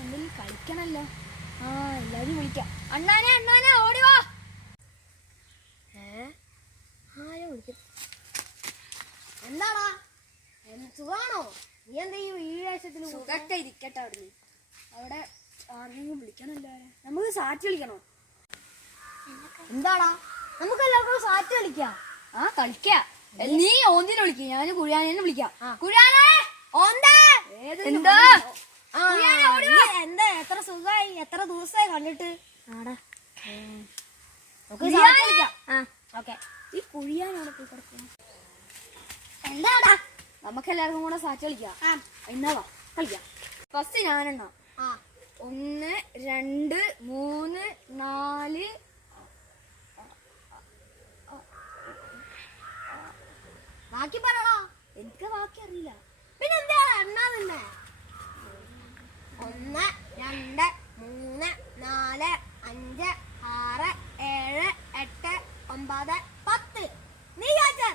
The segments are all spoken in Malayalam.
എന്തെങ്കിലും കളിക്കണല്ലോ. ആ എല്ലാരും വിളിക്കാം. അണ്ണാനെ അണ്ണാനെ ഓടിവാ. ആരോ വിളിക്കും. എന്താടാ സുഖാണോ? നീ എന്താ ഈ ആഴ്ചത്തിന് സുഖത്തെ ഇരിക്കട്ടെ. അവിടെ ആരെങ്കിലും വിളിക്കണല്ലോ. നമുക്ക് സാറ്റ് കളിക്കണോ? എന്താടാ നമുക്ക് എല്ലാവർക്കും സാറ്റ് കളിക്കാം. ആ കളിക്കാം. നീ ഓന്തിനെ വിളിക്കും, ഞാൻ കുഴിയാനെ വിളിക്കാം. എന്താ എന്താ എത്ര സുഖമായി, എത്ര ദിവസമായി കണ്ടിട്ട്. ഈ കുഴിയാനോടെ പോയി കിടക്കണം. എന്താടാ നമുക്ക് എല്ലാവർക്കും കൂടെ സാറ്റ് കളിക്കാം. എന്നാ കളിക്കാം. ഫസ്റ്റ് ഞാനെണ്ണ 1 2 3 4. ബാക്കി പറയണോ? എനിക്ക് ബാക്കി അറിയില്ല. പിന്നെ എന്താ എണ്ണ തന്നെ? 1 2 3 4 5 6 7 8 9 10. നീ ചോദിച്ചാ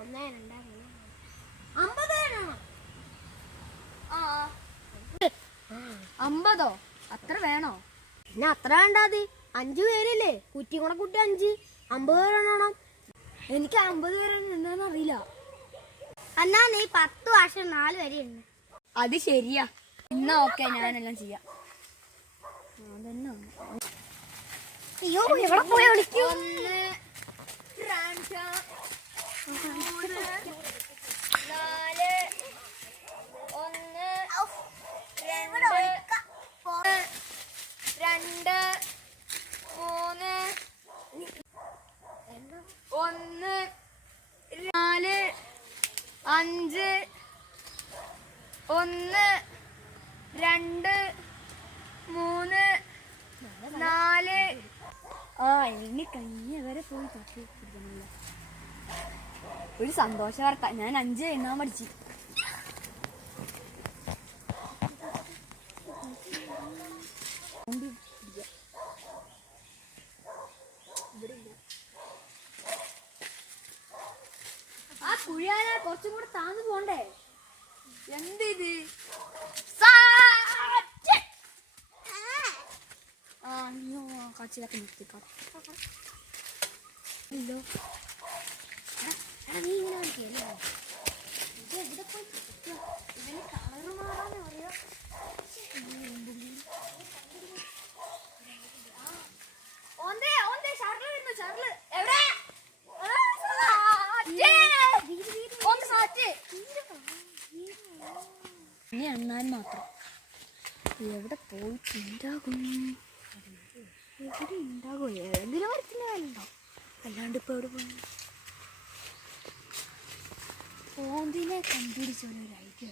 1 2 3 50. അത്ര വേണോ? പിന്നെ അത്ര വേണ്ടാതി. 5 പേരില്ലേ, കുറ്റി കൂടെ കൂട്ടി 5 50 പേരെണ്ണണം. എനിക്ക് 50 പേരെ എന്താന്ന് അറിയില്ല. എന്നാ നീ 10 വർഷം 4 വരെ ഉണ്ട്. അത് ശരിയാ. എന്നാ ഓക്കെ, ഞാനെല്ലാം ചെയ്യാം. അയ്യോ എവിടെ പോയി വിളിക്കും. 1 2 4 5 1 2 3 4. ഇനി കഴിഞ്ഞ വരെ പോയി തട്ടി പിടിക്കണല്ലോ. ഒരു സന്തോഷ വാർത്ത, ഞാൻ 5 എണ്ണാൻ പഠിച്ചു. ആ കുഴിയാന കുറച്ചും കൂടെ താന്നു പോണ്ടേ? എന്തിത്? അയ്യോ കച്ചിലൊക്കെ നിർത്തിക്കോ. നീ ഇങ്ങനെ കേട്ടോ, ഇത് എവിടെ പോയി ഇതിന് കളറ് മാറാനോ അറിയാം. ഇനി എണ്ണാൻ മാത്രം. എവിടെ പോയിട്ടുണ്ടാകും? എവിടെ ഉണ്ടാകും? ഏതെങ്കിലും മരത്തിന്റെ മേലുണ്ടോ? അല്ലാണ്ട് ഇപ്പൊ എവിടെ പോയി? ഓന്തിനെ കണ്ടുപിടിച്ചോളൂ ഒരു ഐഡിയ.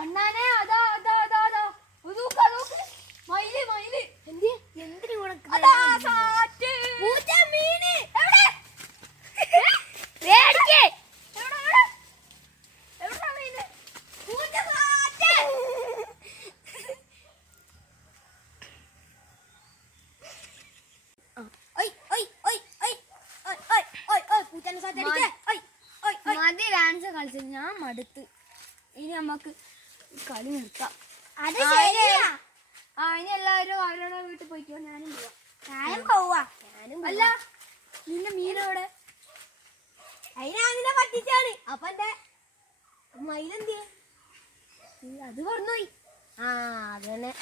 അണ്ണാനെ അതാ അതാ അതാ അതാ മയില് മയില്. എന്തിനു മതി ഡാൻസ് കളിച്ചത്, ഞാൻ മടുത്ത്. ഇനി നമുക്ക് കളി നിർത്താം. ഇനി എല്ലാവരും അവരുടെ വീട്ടിൽ പോയിക്കോ. ഞാനും പോവാ. അല്ല നിന്റെ മീനോടെ അതിനെ പറ്റിച്ചാണ്. അപ്പൊ എന്റെ മയിലെന്തിയ? അത് പറഞ്ഞുപോയി. അതന്നെ.